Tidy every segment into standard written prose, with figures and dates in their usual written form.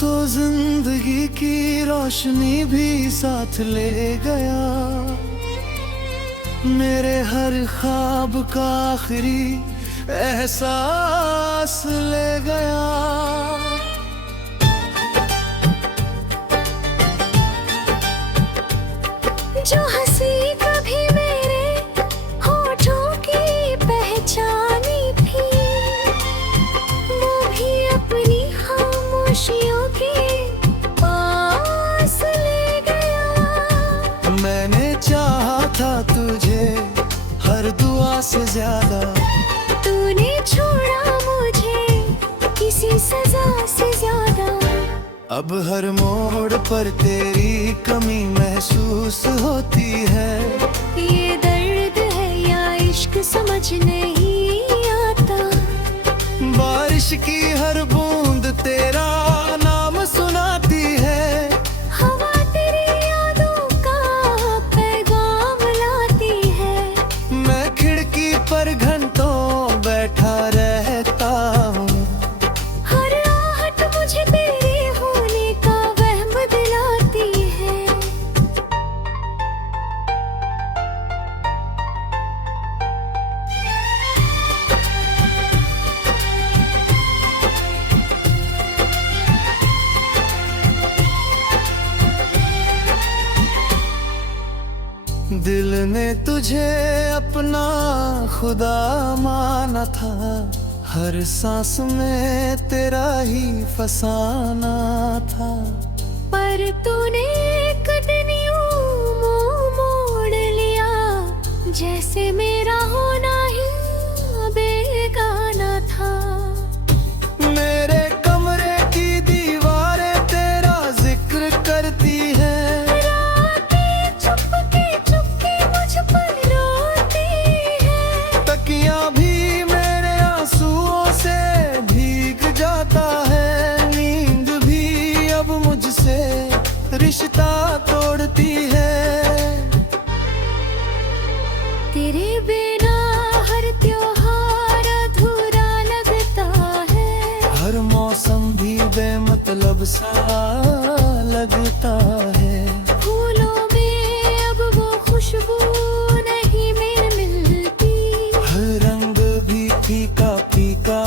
तो जिंदगी की रोशनी भी साथ ले गया। मेरे हर ख्वाब का आखिरी एहसास ले गया। जो हंसी कभी मेरे होठों की पहचानी थी, वो भी अपनी खामोशियों के पास ले गया। मैंने चाहा था तुझे हर दुआ से ज्यादा, तूने छोड़ा मुझे किसी सजा से ज्यादा। अब हर मोड़ पर तेरी कमी महसूस होती है। ये दर्द है या इश्क समझ नहीं आता। बारिश की हर बूंद तेरा नाम सुनाती है। हवा तेरी यादों का पैगाम लाती है। मैं खिड़की पर घंटों बैठा रहता हूँ। हर आहट मुझे तेरे होने का वहम दिलाती है। दिल ने तुझे अपना खुदा माना था। हर सांस में तेरा ही फसाना था। पर तूने एक दिन यूं मुंह मोड़ लिया, जैसे मेरा होना ही बेगाना था। मेरे कमरे की दीवारें तेरा जिक्र करती है। रातें चुपके चुपके मुझ पर रोती है। तकिया भी मेरे आंसुओं से भीग जाता है। नींद भी अब मुझसे रिश्ता तोड़ती है। तेरे बिना हर त्योहार अधूरा लगता है। हर मौसम भी बेमतलब सा लगता है। फूलों में अब वो खुशबू नहीं मिलती। हर रंग भी फीका फीका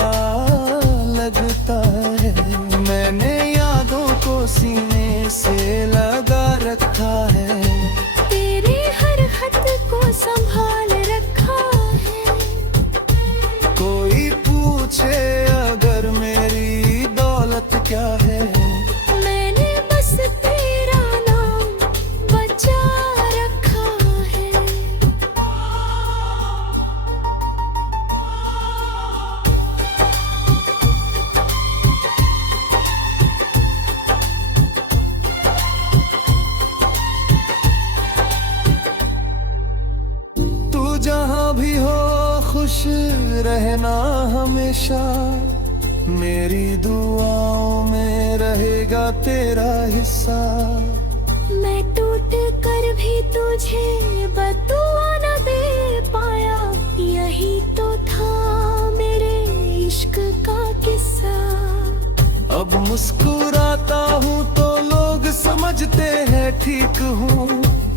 लगता है। मैंने यादों को सीने से लगा रखा है। तेरे हर खत को संभाल रखा है। कोई पूछे अगर मेरी दौलत क्या है, मैंने बस तेरा नाम बचा रखा है। तू जहाँ भी हो खुश रहना हमेशा। मेरी दुआओं में रहेगा तेरा हिस्सा। मैं टूट कर भी तुझे बदुआ न दे पाया। यही तो था मेरे इश्क का किस्सा। अब मुस्कुराता हूँ तो लोग समझते हैं ठीक हूँ।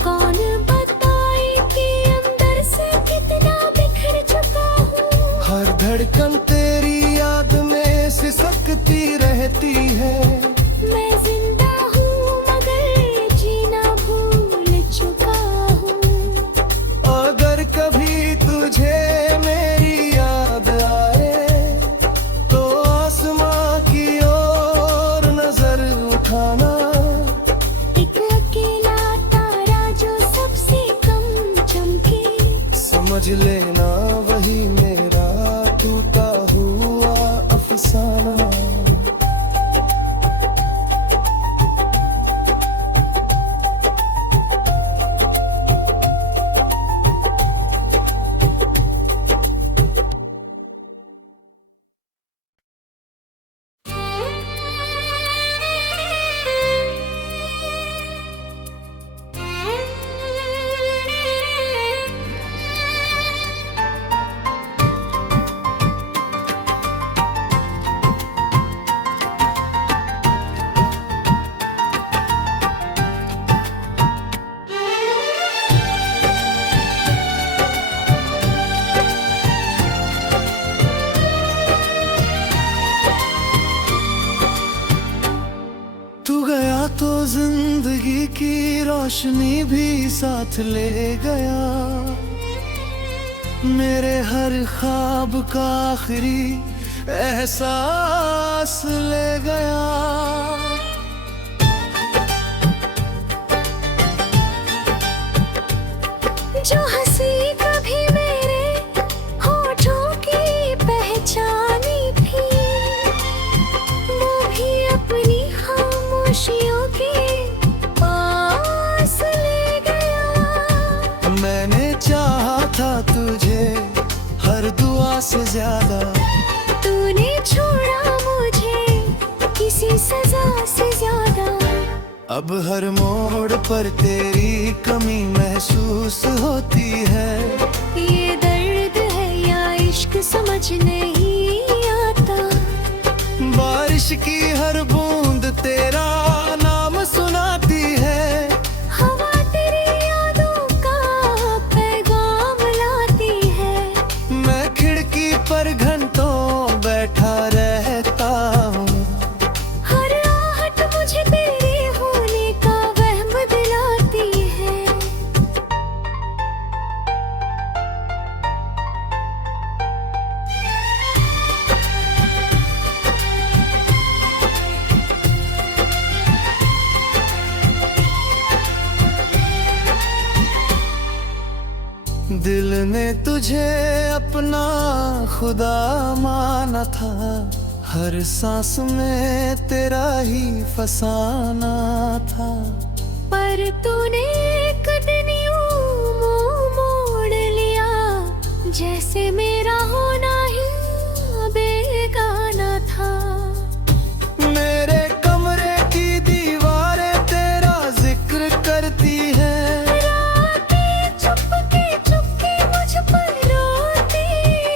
कौन बताए कि अंदर से कितना बिखर चुका हूँ। हर धड़कन तेरी याद में सिसकती रहती है। मैं जिंदा हूँ मगर जीना भूल चुका हूँ। अगर कभी तुझे मेरी याद आए तो आसमां की ओर नजर उठाना। एक अकेला तारा जो सबसे कम चमके, समझ लेना वही मेरा टूटा हुआ अफसाना। रोशनी भी साथ ले गया, मेरे हर ख्वाब का आखिरी एहसास ले गया। जो हंसी कभी मेरे होठों की पहचानी थी, वो भी अपनी खामोशियों के पास ले गया। मैंने चाहा था तुझे हर दुआ से ज्यादा, तूने छोड़ा मुझे किसी सजा से ज्यादा। अब हर मोड़ पर तेरी कमी महसूस होती है। ये दर्द है या इश्क समझ नहीं आता। बारिश की हर बूंद तेरा नाम सुनाती है। हवा तेरी यादों का पैगाम लाती है। मैं खिड़की पर घंटों बैठा रहता हूँ, हर आहट मुझे तेरे होने का वहम दिलाती है। दिल ने तुझे अपना खुदा माना था, हर सांस में तेरा ही फसाना था। पर तूने एक दिन यूं मुंह मोड़ लिया, जैसे मेरा होना ही बेगाना था। मेरे कमरे की दीवारें तेरा जिक्र करती हैं। रातें चुपके चुपके मुझ पर रोती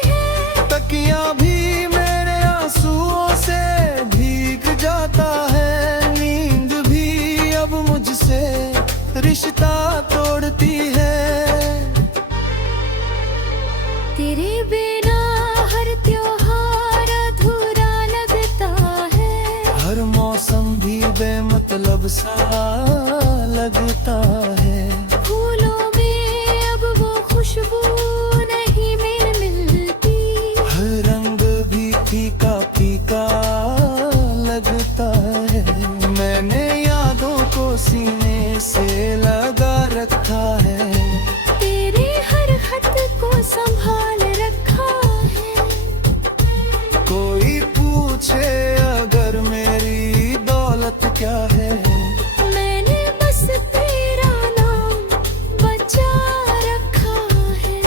है। तकिया भी मेरे आंसुओं से भीग जाता है। नींद भी अब मुझसे रिश्ता तोड़ती है। तेरे बिना हर त्योहार अधूरा लगता है। हर मौसम भी बेमतलब सा लगता है। फूलों में अब वो खुशबू नहीं मिलती। हर रंग भी फीका फीका लगता है। मैंने यादों को सीने से लगा रखा है। तेरे हर खत को संभाल रखा है। कोई पूछे अगर मेरी दौलत क्या है, मैंने बस तेरा नाम बचा रखा है।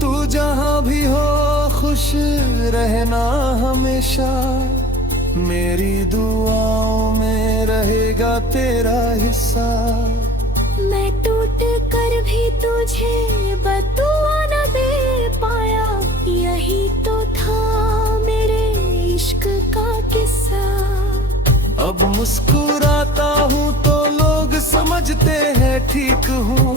तू जहाँ भी हो खुश रहना हमेशा। मेरी दुआओं में रहेगा तेरा हिस्सा। मैं टूट कर भी तुझे बदुआ न दे पाया। यही तो था मेरे इश्क का किस्सा। अब मुस्कुराता हूँ तो लोग समझते हैं ठीक हूँ।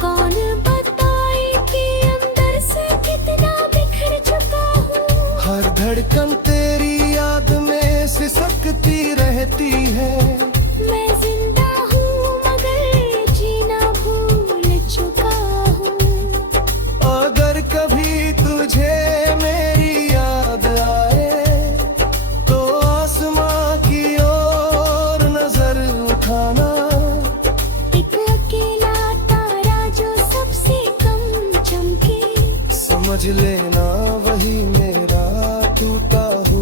कौन बताए कि अंदर से कितना बिखर चुका हूँ। हर धड़कन तेरी याद में सिसकती रहती है। मैं जिंदा हूँ मगर जीना भूल चुका हूँ। अगर कभी तुझे मेरी याद आए तो आसमां की ओर नजर उठाना। एक अकेला तारा जो सबसे कम चमके, समझ लेना वही मेरा टूटा हुआ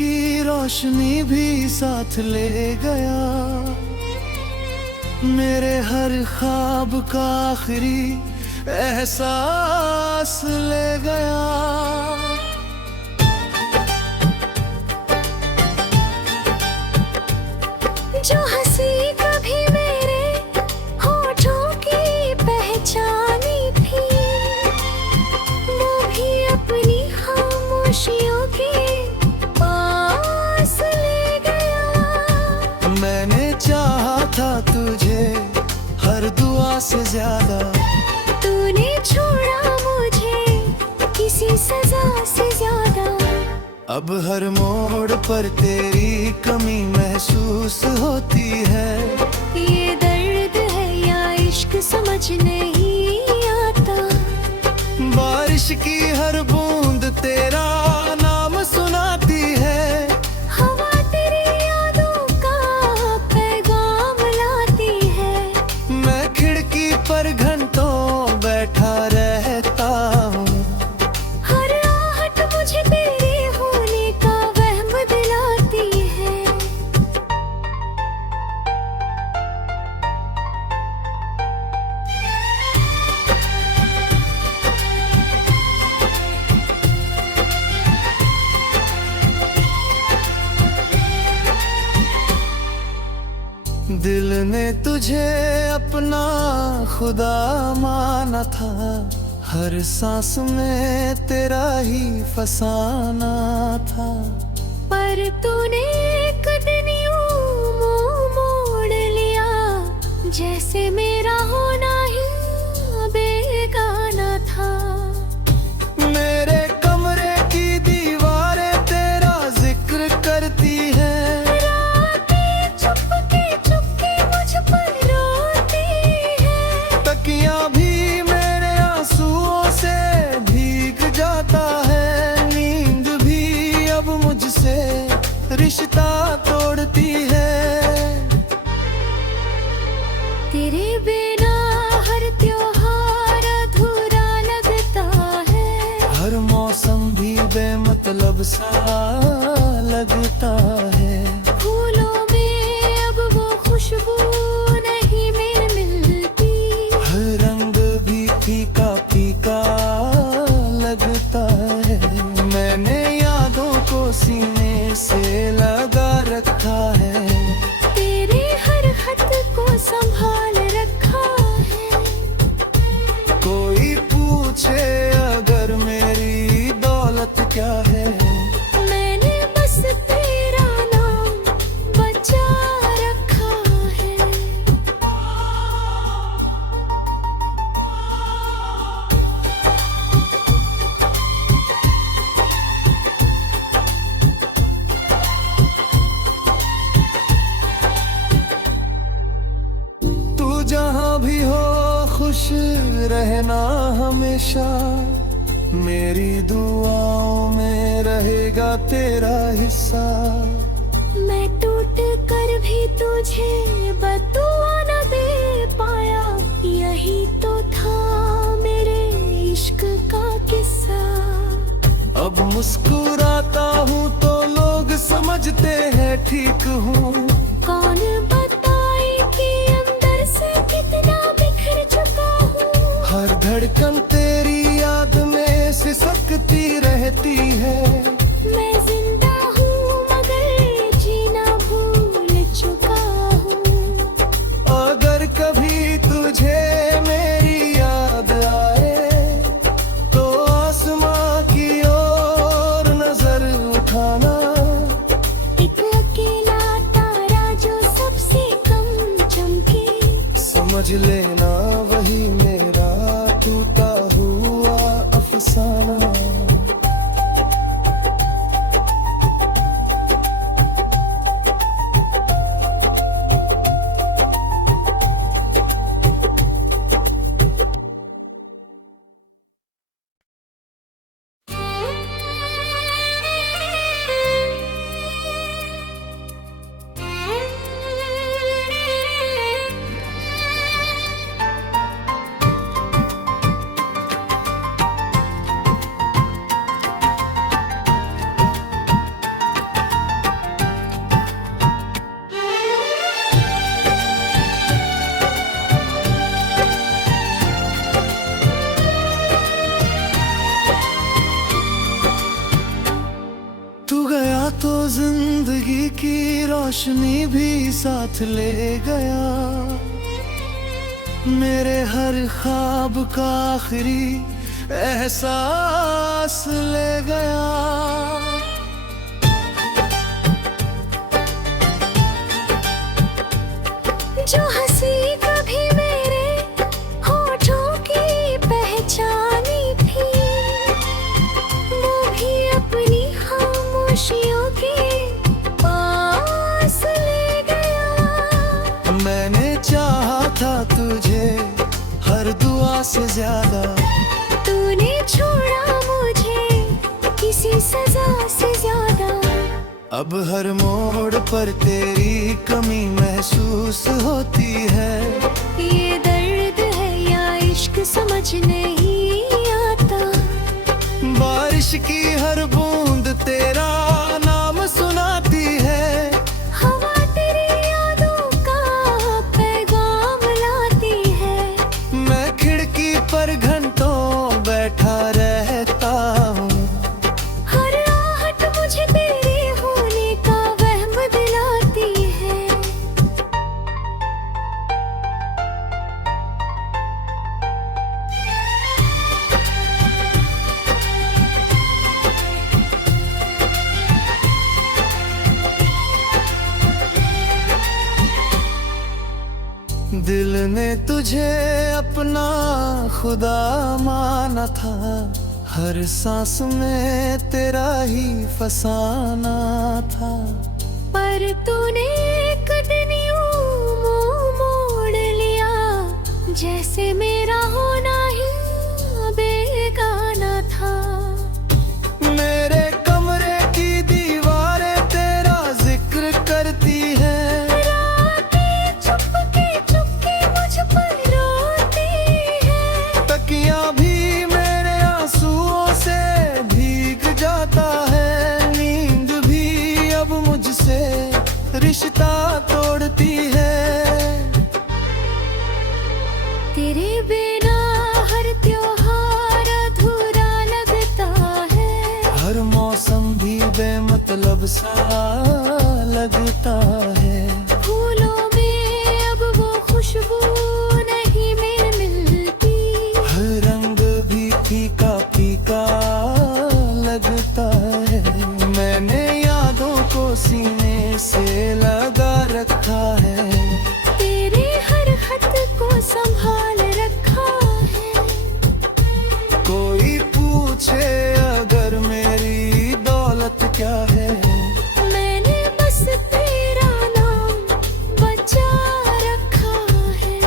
की रोशनी भी साथ ले गया, मेरे हर ख्वाब का आखिरी एहसास ले गया। जो हंसी कभी मेरे होठों की पहचानी थी, वो भी अपनी खामोशियों के पास ले गया। मैंने चाहा था तुझे हर दुआ से ज्यादा, तूने छोड़ा मुझे किसी सजा से ज्यादा। अब हर मोड़ पर तेरी कमी महसूस होती है। ये दर्द है या इश्क समझ नहीं आता। बारिश की हर बूंद तेरा नाम सुनाती है, हवा तेरी यादों का पैगाम लाती है। मैं खिड़की पर घंटों बैठा रहता हूँ, हर आहट मुझे तेरे होने का वहम दिलाती है। दिल ने तुझे अपना खुदा माना था, हर सांस में तेरा ही फसाना था। पर तूने एक दिन यूं मुंह मोड़ लिया, जैसे मेरा होना ही बेगाना था। मेरे कमरे की दीवारें तेरा जिक्र करती हैं, रातें चुपके चुपके मुझ पर रोती है। तकिया भी मेरे आंसुओं से भीग जाता है, नींद भी अब मुझसे रिश्ता तोड़ती है। तेरे बिना हर त्योहार अधूरा लगता है, हर मौसम भी बेमतलब सा लगता है। फूलों में अब वो खुशबू नहीं मिलती। हर रंग भी फीका फीका लगता है। मैंने यादों को सीने से लगा रखा है, तेरे हर खत को संभाल रखा है। कोई पूछे अगर मेरी दौलत क्या है, मैंने बस तेरा नाम बचा रखा है। तू जहाँ भी हो खुश रहना हमेशा, मेरी दुआओं में रहेगा तेरा हिस्सा। मैं टूट कर भी तुझे बदुआ न दे पाया, यही तो था मेरे इश्क का किस्सा। अब मुस्कुराता हूँ तो लोग समझते हैं ठीक हूँ, कौन बताए कि अंदर से कितना बिखर चुका हूँ। हर धड़कन तेरी याद में सिसकती रहती है। मैं जिंदा हूँ मगर जीना भूल चुका हूँ। अगर कभी तुझे मेरी याद आए तो आसमां की ओर नजर उठाना, एक अकेला तारा जो सबसे कम चमके, समझ लेना वही मेरा टूटा हुआ अफसाना। रोशनी भी साथ ले गया, मेरे हर ख्वाब का आखिरी एहसास ले गया। जो हंसी कभी मेरे होठों की पहचानी थी, वो भी अपनी खामोशियों के पास ले गया। मैंने चाहा था तुझे हर दुआ से ज्यादा, तूने छोड़ा मुझे किसी सजा से ज्यादा। अब हर मोड़ पर तेरी कमी महसूस होती है। ये दर्द है या इश्क समझ नहीं आता। बारिश की हर बूंद तेरा नाम सुनाती है। हवा तेरी यादों का पैगाम लाती है। मैं खिड़की पर घंटों बैठा रहता हूँ, हर आहट मुझे तेरे होने का वहम दिलाती है। दिल ने तुझे अपना खुदा माना था, हर सांस में तेरा ही फसाना था। पर तूने एक दिन यूं मुंह मोड़ लिया, जैसे मेरा होना ही बेगाना था। मेरे कमरे की दीवारें तेरा जिक्र करती है। रातें चुपके चुपके मुझ पर रोती है। तकिया भी मेरे आंसुओं से भीग जाता है। नींद भी अब मुझसे रिश्ता तोड़ती है। तेरे बिना हर त्योहार अधूरा लगता है। हर मौसम भी बेमतलब सा लगता है। फूलों में अब वो खुशबू नहीं मिलती। हर रंग भी फीका फीका लगता है। मैंने यादों को सीने से लगा रखा है। तेरे हर खत को संभाल रखा है। कोई पूछे अगर मेरी दौलत क्या है, मैंने बस तेरा नाम बचा रखा है।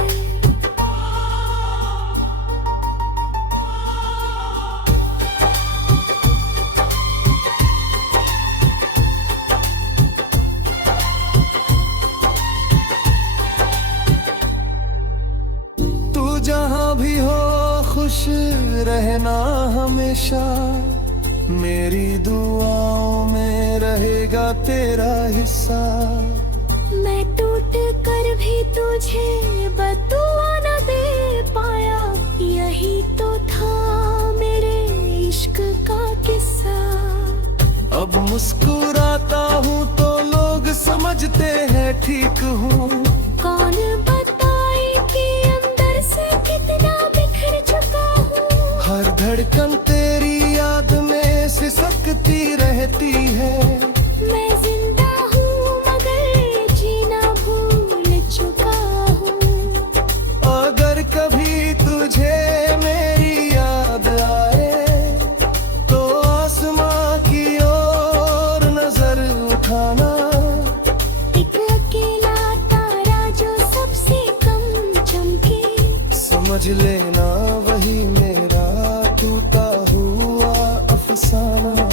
तू जहाँ भी हो खुश रहना हमेशा। मेरी दुआओं में रहेगा तेरा हिस्सा। मैं टूट कर भी तुझे बदुआ न दे पाया। यही तो था मेरे इश्क का किस्सा। अब मुस्कुराता हूँ तो लोग समझते हैं ठीक हूँ। कौन बताए कि अंदर से कितना बिखर चुका हूँ। हर धड़कन तेरी याद में सिसकती रहती है। मैं जिंदा हूँ मगर जीना भूल चुका हूँ। अगर कभी तुझे मेरी याद आए तो आसमां की ओर नजर उठाना। एक अकेला तारा जो सबसे कम चमके, समझ लेना वही मेरा टूटा हुआ अफसाना।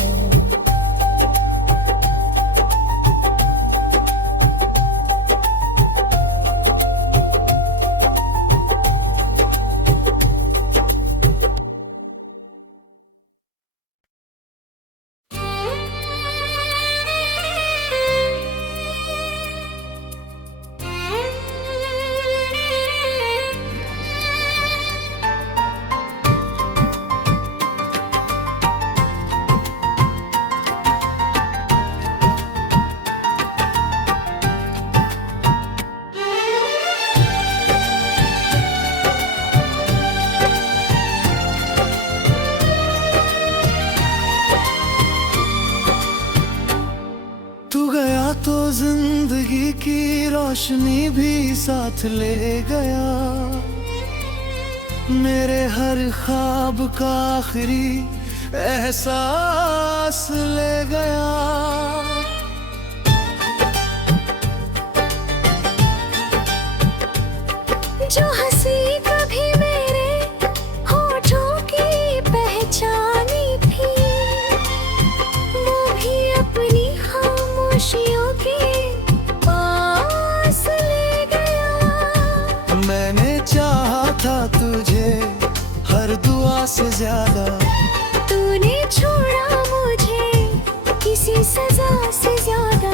रोशनी भी साथ ले गया, मेरे हर ख्वाब का आखिरी एहसास ले गया। जो हंसी कभी मेरे होठों की पहचानी थी, वो भी अपनी खामोशियों के पास ले गया। मैंने चाहा था तुझे हर दुआ से ज्यादा, तूने छोड़ा मुझे किसी सजा से ज्यादा।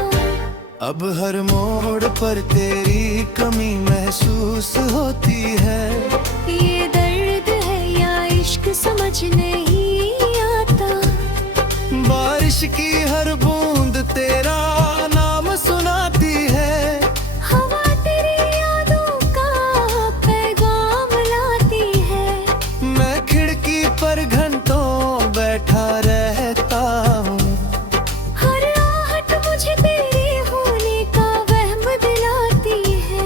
अब हर मोड़ पर तेरी कमी महसूस होती है। ये दर्द है या इश्क समझ नहीं आता। बारिश की हर बूंद तेरा नाम सुनाती है, हवा तेरी यादों का पैगाम लाती है। मैं खिड़की पर घंटों बैठा रहता हूँ, हर आहट मुझे तेरे होने का वहम दिलाती है।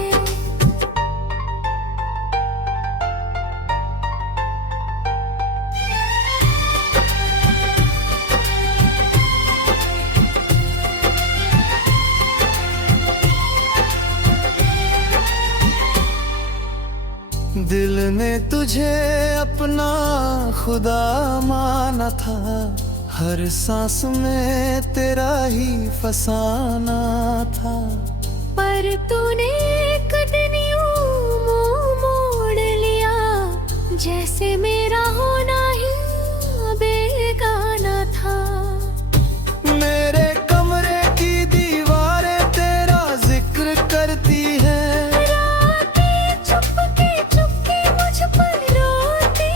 दिल ने तुझे अपना खुदा माना था, हर सांस में तेरा ही फसाना था। पर तूने एक दिन यूं मुंह मोड़ लिया, जैसे मेरा होना ही बेगाना था। मेरे कमरे की दीवारें तेरा जिक्र करती हैं, रातें चुपके चुपके मुझ पर रोती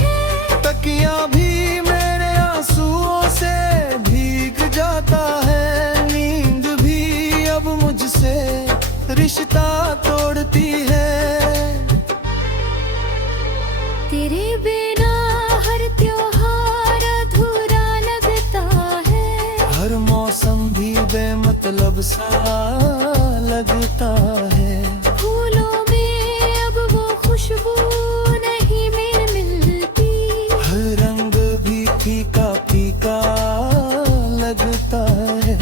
है। तकिया भी मेरे आंसुओं से भीग जाता है, नींद भी अब मुझसे रिश्ता तोड़ती है। तेरे बिना हर त्योहार अधूरा लगता है, हर मौसम भी बेमतलब सा लगता है। फूलों में अब वो खुशबू नहीं मिलती। हर रंग भी फीका फीका लगता है।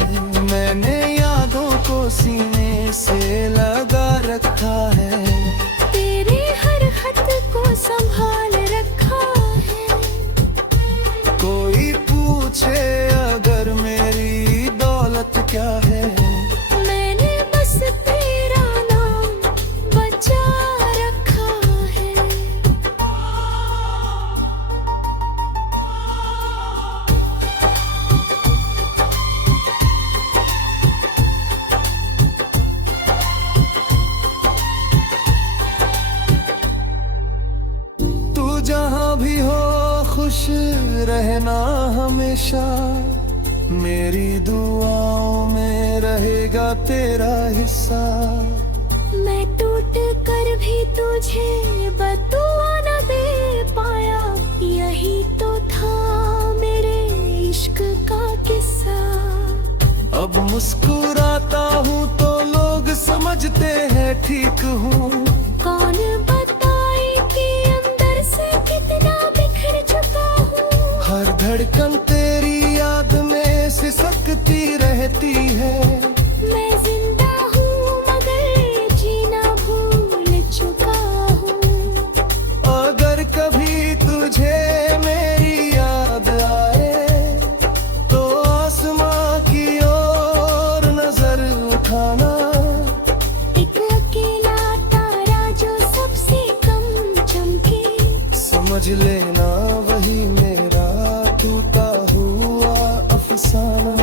मैंने यादों को सीने से लगा रखा है, तेरे हर खत को संभाल रखा है। कोई पूछे अगर मेरी दौलत क्या है, मैंने बस तेरा नाम बचा रखा है। तू जहाँ भी हो खुश रहना हमेशा, मेरी दुआओं में रहेगा तेरा हिस्सा। मैं टूट कर भी तुझे बदुआ न दे पाया, यही तो था मेरे इश्क का किस्सा। अब मुस्कुराता हूँ तो लोग समझते हैं ठीक हूँ, कौन बताए कि अंदर से कितना बिखर चुका हूँ। हर धड़कन तेरी याद में सिसकती रहती है। मैं जिंदा हूँ मगर जीना भूल चुका हूँ। अगर कभी तुझे मेरी याद आए तो आसमां की ओर नजर उठाना, एक अकेला तारा जो सबसे कम चमके, समझ लेना वही मेरा टूटा हुआ अफसाना।